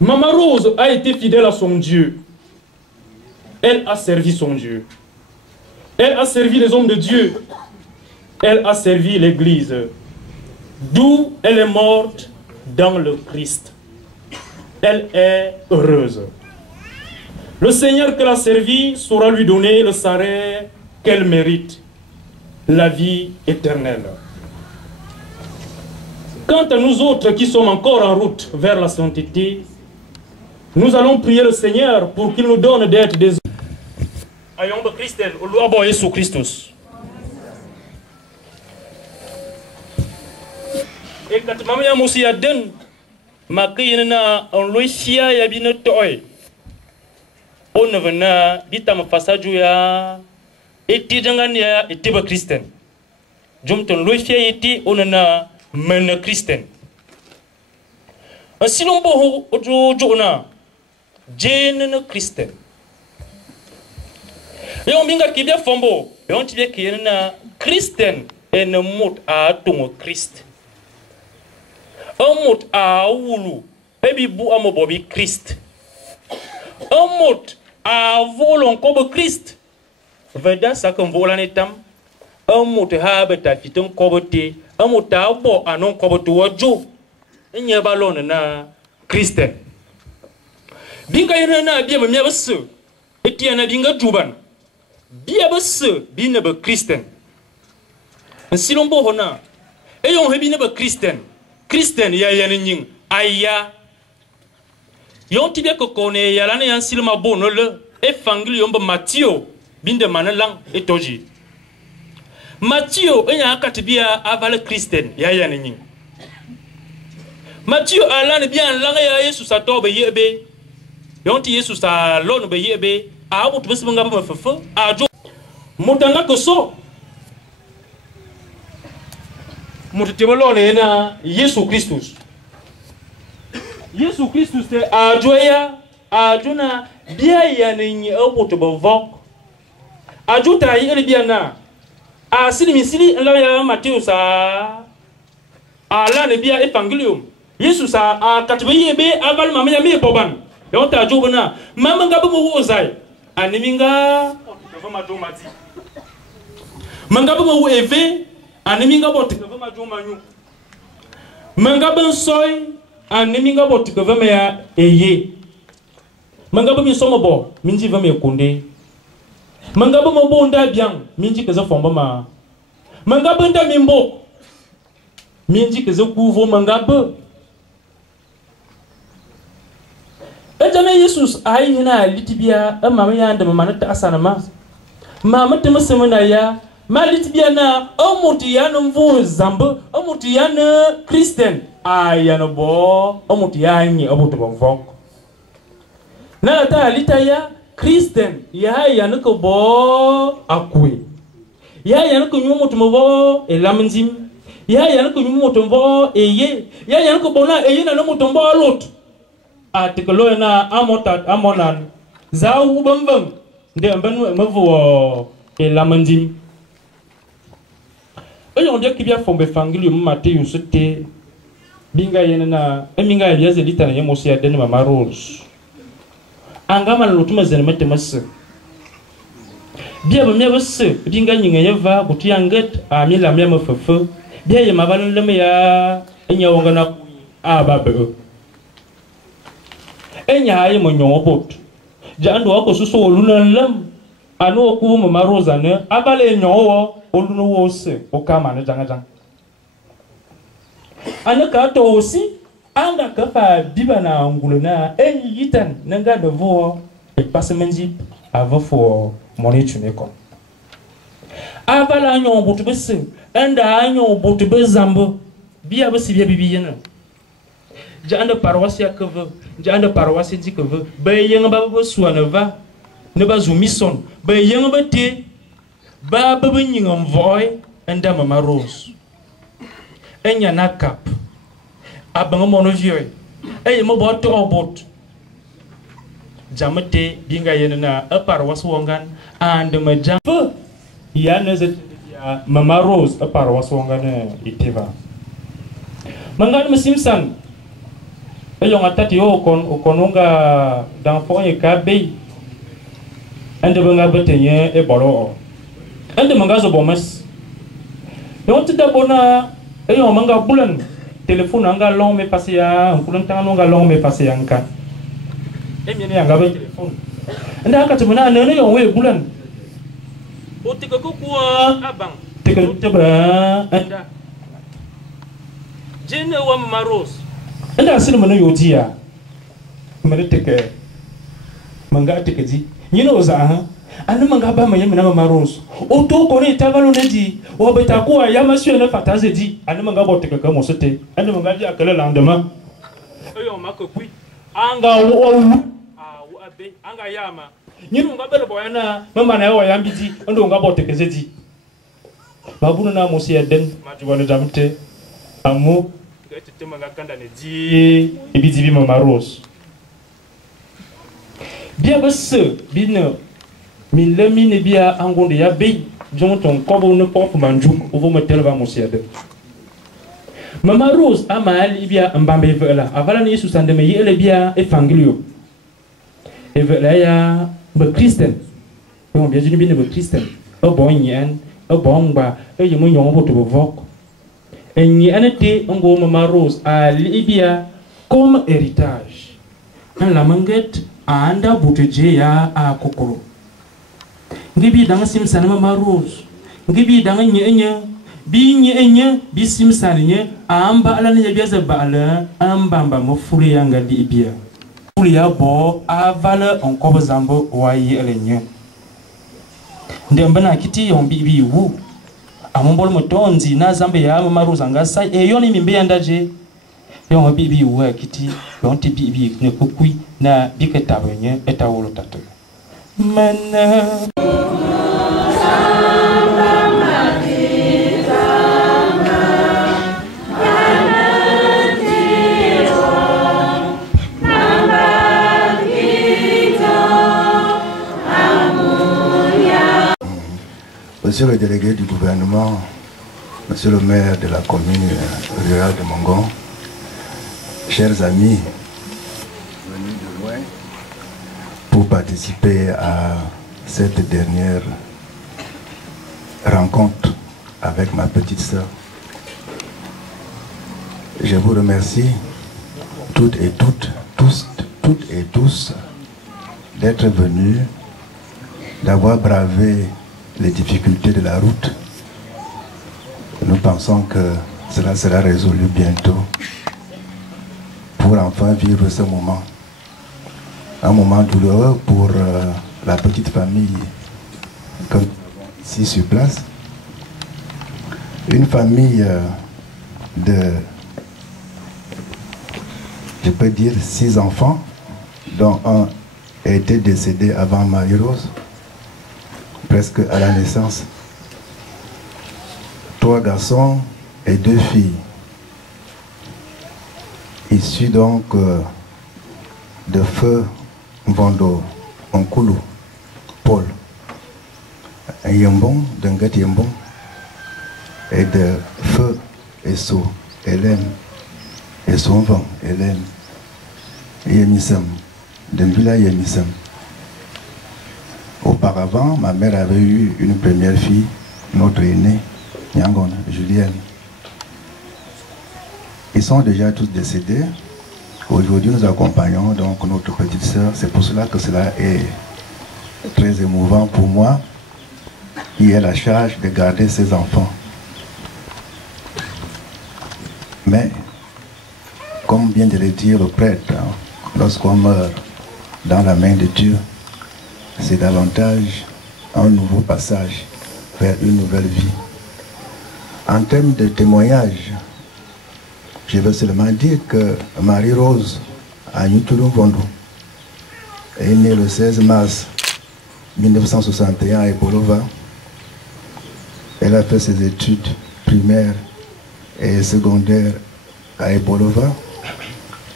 Maman Rose a été fidèle à son Dieu. Elle a servi son Dieu. Elle a servi les hommes de Dieu. Elle a servi l'Église. D'où elle est morte dans le Christ. Elle est heureuse. Le Seigneur qu'elle a servi saura lui donner le salaire qu'elle mérite, la vie éternelle. Quant à nous autres qui sommes encore en route vers la sainteté, nous allons prier le Seigneur pour qu'il nous donne d'être des ayons de Christ, au loi de Jésus Christus. Et quand maman a moussi à den, ma crie n'a en loïsia y a bien toy. On ne venait dit à ma façade ya et tidangania et tiba Christen. Jumton loïsia yeti on a men Christen. Un si long au journal, Jane Christen. Et on binga qui bien fombo, et on tient qui est na Christen et ne mot à ton Christ. Un mot à oulu, baby bou à mon bobby Christ. Un mot à volon comme Christ. Veda sa comme volan etam. Un mot à habitat fiton coboté. Un mot à bo à non coboto jo. Il n'y a ballon na Christen. Binga yana bien me miabasse. Et tiana binga juban. Bien basse, bien be Christen. Si l'on bohona, et on hebine be Christen. Christen ya yanin aya. Yon tibia ko kone ya lana yan silma bono le e fangli yomba Mathieu binde manalang e toji. Mathieu enya akatibia avale Christen ya yanin. Mathieu alane bien langa ya Yesu sa tobe yebe. Yon ti Yesu sa lonu be yebe. A vous trouvez ce que vous faites à Dieu. Moutanga que ça. Moutibolo na Jésus Christus. Jésus Christus te a joya a juna bien yani au botobo vok. A juta yi bien na. A sili misili la ya Matthieu sa. A la ne bien evangelium. Jésus sa a katbe be aval mama ya me boban. Yon ta jobana. Mama ngabu mo ozai. Animinga Mangaba mo eve animinga botika vama joma nyu Mangaba soy animinga botika vama ya eye Mangaba mi somo bo minji vama kunde Mangaba mo bonda biang minji kaza fomba ma Mangaba nda mimbo minji kaza kuvo mangaba Ejame Jesus ayi hina litibia mama ya nda mama ta asana mama te musemana ya ma litibia na omuti ya no mvu zambo omuti ya na Christian aya no bo omuti ya nyi obuto bonvok na ta litaya Christian ya no ko bo akwe ya no ko nyumo to mo elamnzim ya no ko nyumo to bo eye ya no ko bona eye na no mo to bo lot article na amonan za ubambam de ambanu mavo e lamandim ayon dia kibia fombe fangili Matthieu sete binga yena eminga ya biaze litana yemosi ya deni mama Rose angama lutuma zene mete mas bia ba mia bas binga nyinga yeva butu yanget amila mia mafefe bia ye mabalan leme ya enya wongana ababe enya ayi mo nyobot jando wako suso oluna lam anu ku mama Rose ne abale nyowo oluna wose okama ne janga anaka to aussi anga kafa biba na nguluna enyi yitan nanga de vo e passemenji ava fo moni tumeko abala nyo butu bese enda nyo butu bezambo biya bese biya bibiyena janda paroisse que veut janda paroisse dit que veut be yenga ba bo suanava ne ba zumison be yenga ba te ba ba nyinga mvoy enda mama Rose enya na cap abanga mono vieux ey mo bo to bot jamate binga yena a paroisse wongan and ma jam ya ne zet mama Rose a paroisse wongan iteva mangan musimsan Et on a tati au kononga d'enfant et kabé. Un de benga betenye et bolo. Un de manga zo bomas. Et on te dabona et on manga boulan. Téléphone anga long me passé à un coulant anga long me passé à un cas. Et bien anga be téléphone. And I got to mena nene on we boulan. O te ko kwa abang. Te ko te ba. Jene wa maros. And I said mena yodia. Mena teke. Manga teke di. You know za anu manga ba manya mena maros. O to ko ne tagalo nedi. O beta ko ya masu na fataze di. Anu manga bo teke ka mo sote. Anu manga di akala lendemain. Oyo mako kui. Anga wo anga yama nyinu ngabele boyana mama na yawa yambiti ndo ngabote kezeti babuna na mosi eden majibone jamte amu gete mangakanda ne di ibidi bi mama rose bien basse bino mille mine bia angonde ya be jonton kobo ne pop manju ovo metel ba mosi eden mama rose amali bia mbambe vela avala ni yesu sande me yele bia e fangilio et voilà, le Christian. On bien sûr bien le Christian. Un bon yen, un bon bas, et je me y en votre voc. Et n'y en était un gros maman rose à Libya comme héritage. Un la manguette à anda boutejeya à Kokoro. Gibi dans Simsan maman rose. Gibi dans un bi nye bi Simsan nye amba ala ne biaza bala amba mo furi yanga Libya. Ya bo avala onko zambo wayi elenye ndembana kiti yombi wu amombol motonzi na zambe ya maruza ngasa e yoni mimbe yandaje yon bibi wu kiti yonti bibi ne kukui na biketa benye etawolo tatu mana Monsieur le délégué du gouvernement, monsieur le maire de la commune rurale de Mongon, chers amis venus de loin pour participer à cette dernière rencontre avec ma petite sœur, je vous remercie toutes et tous d'être venus, d'avoir bravé les difficultés de la route. Nous pensons que cela sera résolu bientôt pour enfin vivre ce moment. Un moment douloureux pour la petite famille que nous avons ici sur place. Une famille de, je peux dire, 6 enfants, dont un a été décédé avant Marie-Rose, presque à la naissance. 3 garçons et 2 filles. Issus donc de Feu Mvondo Onkulu, Paul, Yembon, Dengat Yembon, et de Feu Esso, Hélène, Essonvan, Hélène, Yemisam, Denvila Yemisam. Auparavant, ma mère avait eu une première fille, notre aînée, Nyangon, Julienne. Ils sont déjà tous décédés. Aujourd'hui, nous accompagnons donc notre petite sœur. C'est pour cela que cela est très émouvant pour moi, qui ai la charge de garder ses enfants. Mais, comme vient de le dire le prêtre, lorsqu'on meurt dans la main de Dieu, c'est davantage un nouveau passage vers une nouvelle vie. En termes de témoignage, je veux seulement dire que Marie-Rose Anyuturu Vondo est née le 16 mars 1961 à Ebolova. Elle a fait ses études primaires et secondaires à Ebolova.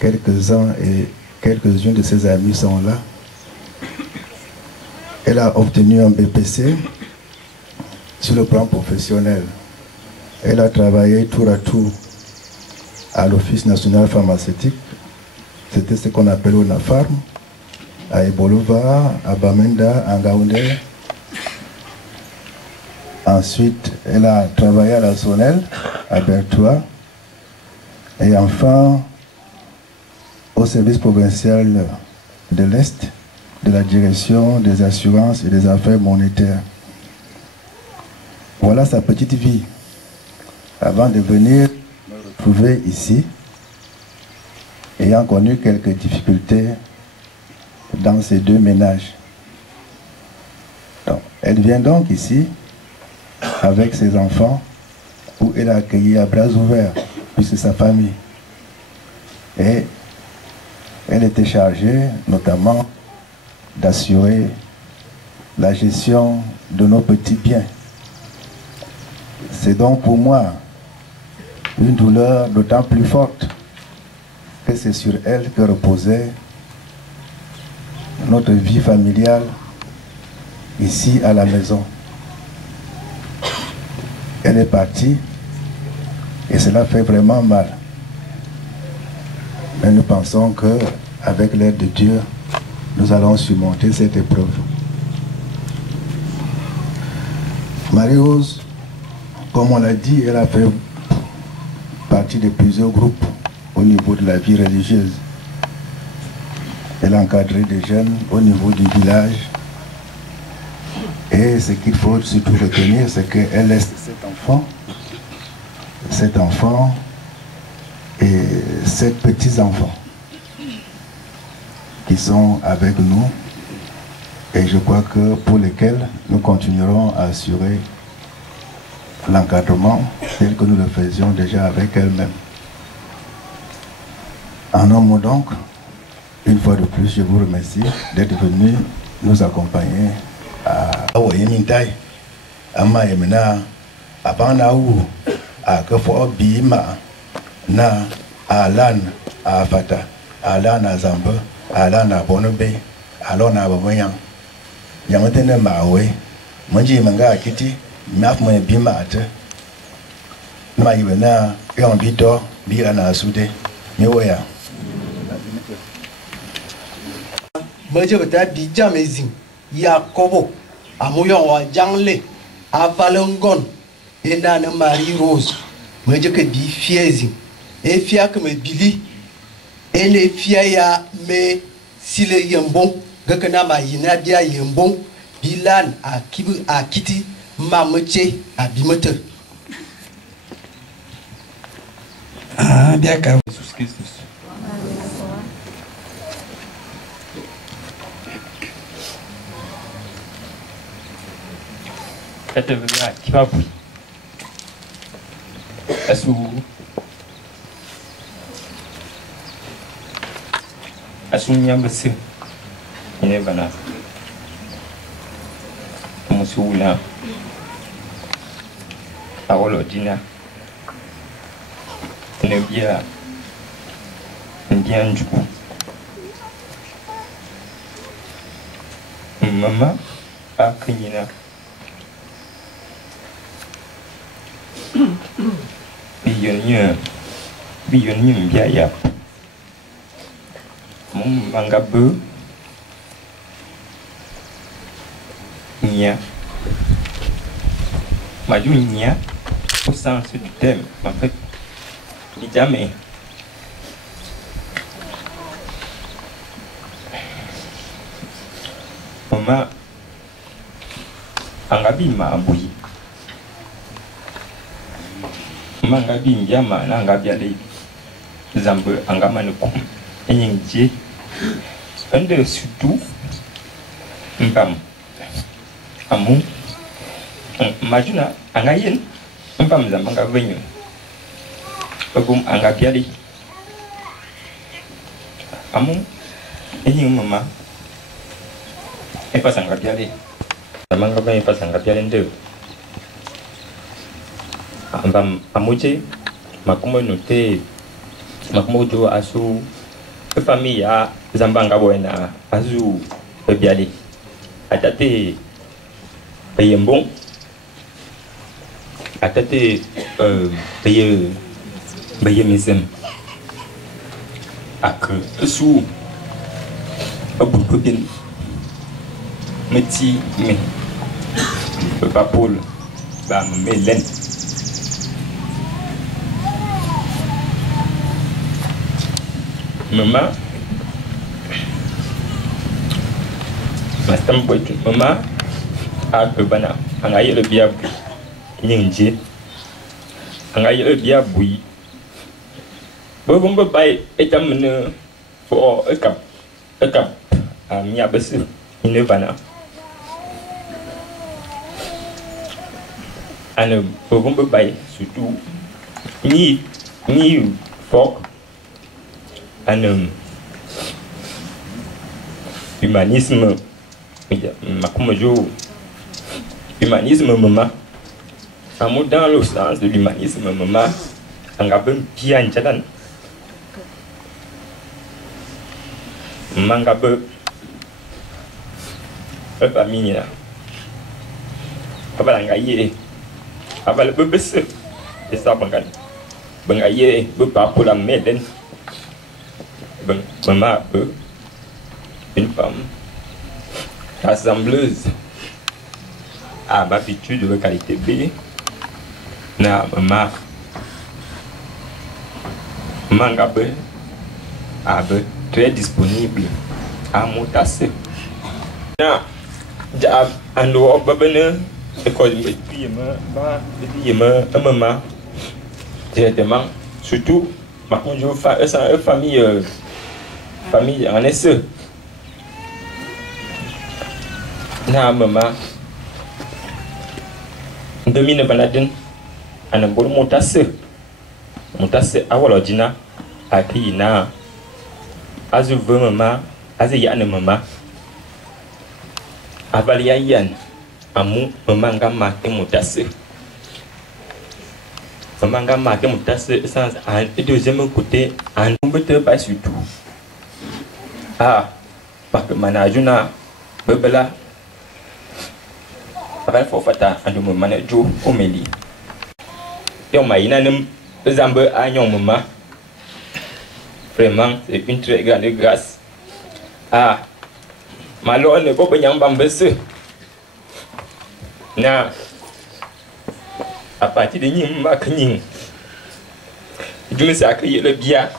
Quelques-uns et quelques-unes de ses amis sont là. Elle a obtenu un BPC sur le plan professionnel. Elle a travaillé tour à tour à l'Office national pharmaceutique C'était ce qu'on appelle une farm, à Ebolova, à Bamenda, à Ngaoundé. Ensuite, elle a travaillé à la Sonnelle, à Bertois. Et enfin, au service provincial de l'Est, de la direction des assurances et des affaires monétaires. Voilà sa petite vie. Avant de venir me retrouver ici, ayant connu quelques difficultés dans ces deux ménages. Donc, elle vient donc ici avec ses enfants, où elle a accueilli à bras ouverts, puisque sa famille. Et elle était chargée notamment d'assurer la gestion de nos petits biens. C'est donc pour moi une douleur d'autant plus forte que c'est sur elle que reposait notre vie familiale ici à la maison. Elle est partie et cela fait vraiment mal. Mais nous pensons qu'avec l'aide de Dieu, nous allons surmonter cette épreuve. Marie-Rose, comme on l'a dit, elle a fait partie de plusieurs groupes au niveau de la vie religieuse. Elle a encadré des jeunes au niveau du village. Et ce qu'il faut surtout retenir, c'est qu'elle laisse cet enfant et 7 petits-enfants qui sont avec nous. Et je crois que pour lesquels nous continuerons à assurer l'encadrement tel que nous le faisions déjà avec elle-même. En un mot donc, une fois de plus, je vous remercie d'être venu nous accompagner à Awoyemintai, à Maïmena, à Panaou, à Kefo Bima, na à Alan, à Afata, à Alan à Zambe, à Alan à Bonobe, à Alan à Baboyan. Yamatene Mawe, Manji Manga Kiti, Mafme Bima Ate, Maïmena, et en Bito, Birana Soude, Miwaya. Meje beta di jamezin Yakobo amuyon wa jangle avalengon ena na Marie Rose meje ke di fiezin e fia ke me bili ene fia ya me sile yembon gakana ma yina dia yembon bilan akibu akiti mameche abimete bien ka Jesus Christus. Kata berat, kipapu. Asu nyambese. Ini bana. Musula. Awolo dina. Nebia. Ndianju. Mama akanyina. Biyonnya biaya manggabe nya majunya au sens du thème en fait jamais mama angabi maabui manga binjama na ngabia le zambe angamane ko enyinje ende surtout mbam amu majuna angayen mbam zamba ngavenyo bagum angabia le amu enyi mama e pasanga bia le zamba ngavenyo pasanga bia le ndo ambam amuche makumo note makumo jo asu famille ya zambanga boena azu bebiali atate payembon atate paye misem que sous un bout de petit mais pas Paul bah Mélène maman mastam boy maman a que bana an ayi le bia nyinje an ayi le bia bui bo bomba bay etam ne pour ekap a mia besu ine bana an bo bomba bay surtout ni fort an humanisme humanisme maman amour dans le sens de l'humanisme maman angabem pian jalan mangabe famille là abala ngaye abala bebes et ça bangan bangaye be pas pour la meden maman une femme assembleuse à habitude de qualité B na maman mangabe abe très disponible à montasser na ja ando babene école puis maman directement surtout ma conjointe famille en est na maman domine banadin ana bol montasser awalo dina akina azu maman aziya na maman avalia yan amu maman ngama ke montasser maman ngama ke montasser sans un deuxième côté un nombre pas surtout parce que manajuna bebela après faut fata ando maman jo omeli yo maina nem zambe agnon maman vraiment c'est une très grande grâce malo ne ko banyam bambese na à partir de nyim ma kanyim jume sa ka yele bia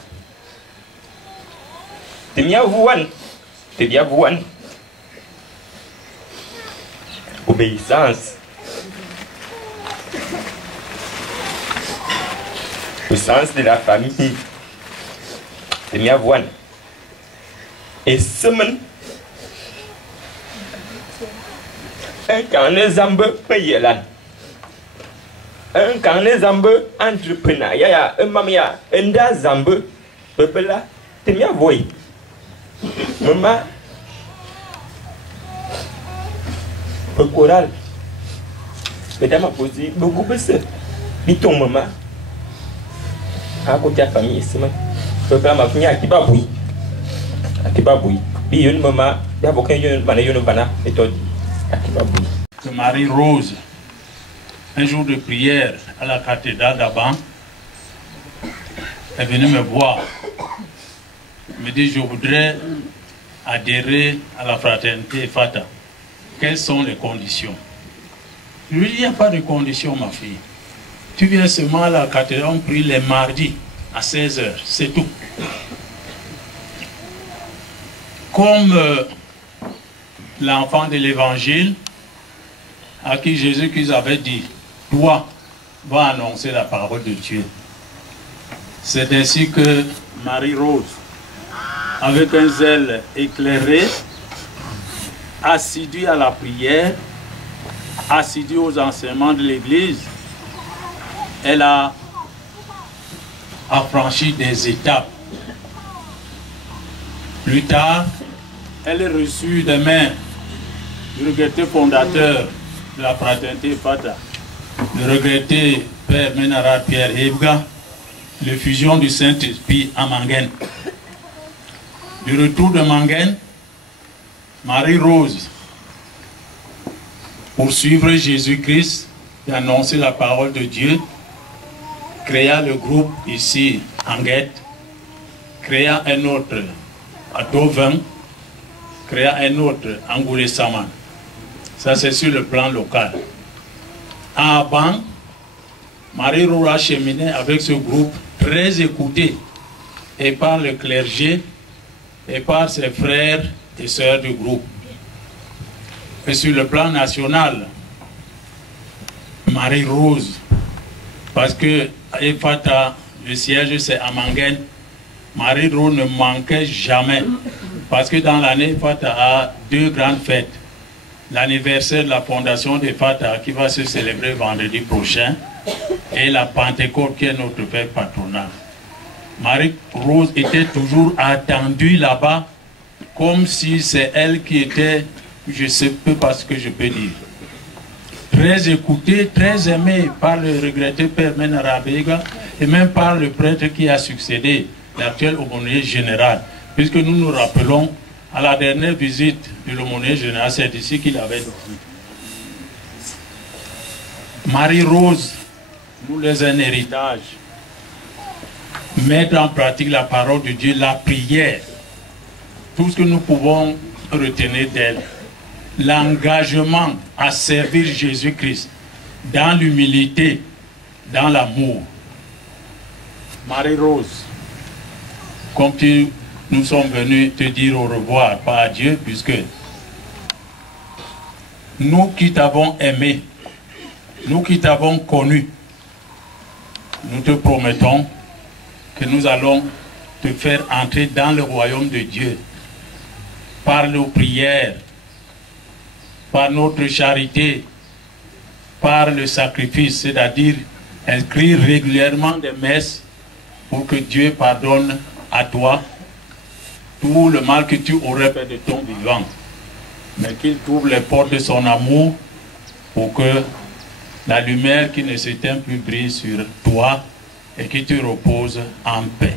te bien vuan obéissance le sens de la famille de Miavoine et semaine un carnet zambe payelan un carnet zambe entrepreneur ya un mamia enda zambe bebela de Miavoine maman le choral mesdames posé beaucoup de biton maman à côté de la famille semaine peuple m'a fini à Kibaboui bi une maman y a beaucoup de bana et tout à Kibaboui que Marie-Rose un jour de prière à la cathédrale d'Aban est venue me voir me dit je voudrais adhérer à la fraternité Fata. Quelles sont les conditions? Je lui dis, il n'y a pas de conditions, ma fille. Tu viens seulement à la cathédrale, on prie les mardis à 16h, c'est tout. Comme l'enfant de l'évangile, à qui Jésus-Christ avait dit, toi, va annoncer la parole de Dieu. C'est ainsi que Marie-Rose, avec un zèle éclairé, assidu à la prière, assidu aux enseignements de l'Église, elle a franchi des étapes. Plus tard, elle est reçue des mains du regretté fondateur de la fraternité Fata, le regretté Père Ménard Pierre Hebga, l'effusion du Saint-Esprit à Manguène. Du retour de Manguène, Marie-Rose, pour suivre Jésus-Christ et annoncer la parole de Dieu, créa le groupe ici en Guette créa un autre à Tovin, créa un autre à Ngoulé-Saman. Ça, c'est sur le plan local. À Aban, Marie-Rose a cheminé avec ce groupe très écouté et par le clergé et par ses frères et sœurs du groupe. Et sur le plan national, Marie-Rose, parce que à Efata, le siège c'est à Mangen, Marie-Rose ne manquait jamais, parce que dans l'année, Efata a deux grandes fêtes. L'anniversaire de la fondation d'Efata qui va se célébrer vendredi prochain et la Pentecôte qui est notre fête patronale. Marie-Rose était toujours attendue là-bas comme si c'est elle qui était, je ne sais pas ce que je peux dire, très écoutée, très aimée par le regretté Père Menarabega et même par le prêtre qui a succédé, l'actuel aumônier général, puisque nous nous rappelons à la dernière visite de l'aumônier général, c'est ici qu'il avait dormi. Marie-Rose nous laisse un héritage. Mettre en pratique la parole de Dieu, la prière, tout ce que nous pouvons retenir d'elle, l'engagement à servir Jésus-Christ dans l'humilité, dans l'amour. Marie-Rose, comme nous sommes venus te dire au revoir, pas à Dieu, puisque nous qui t'avons aimé, nous qui t'avons connu, nous te promettons que nous allons te faire entrer dans le royaume de Dieu par nos prières, par notre charité, par le sacrifice, c'est-à-dire inscrire régulièrement des messes pour que Dieu pardonne à toi tout le mal que tu aurais fait de ton vivant, mais qu'il trouve les portes de son amour pour que la lumière qui ne s'éteint plus brille sur toi et que tu reposes en paix.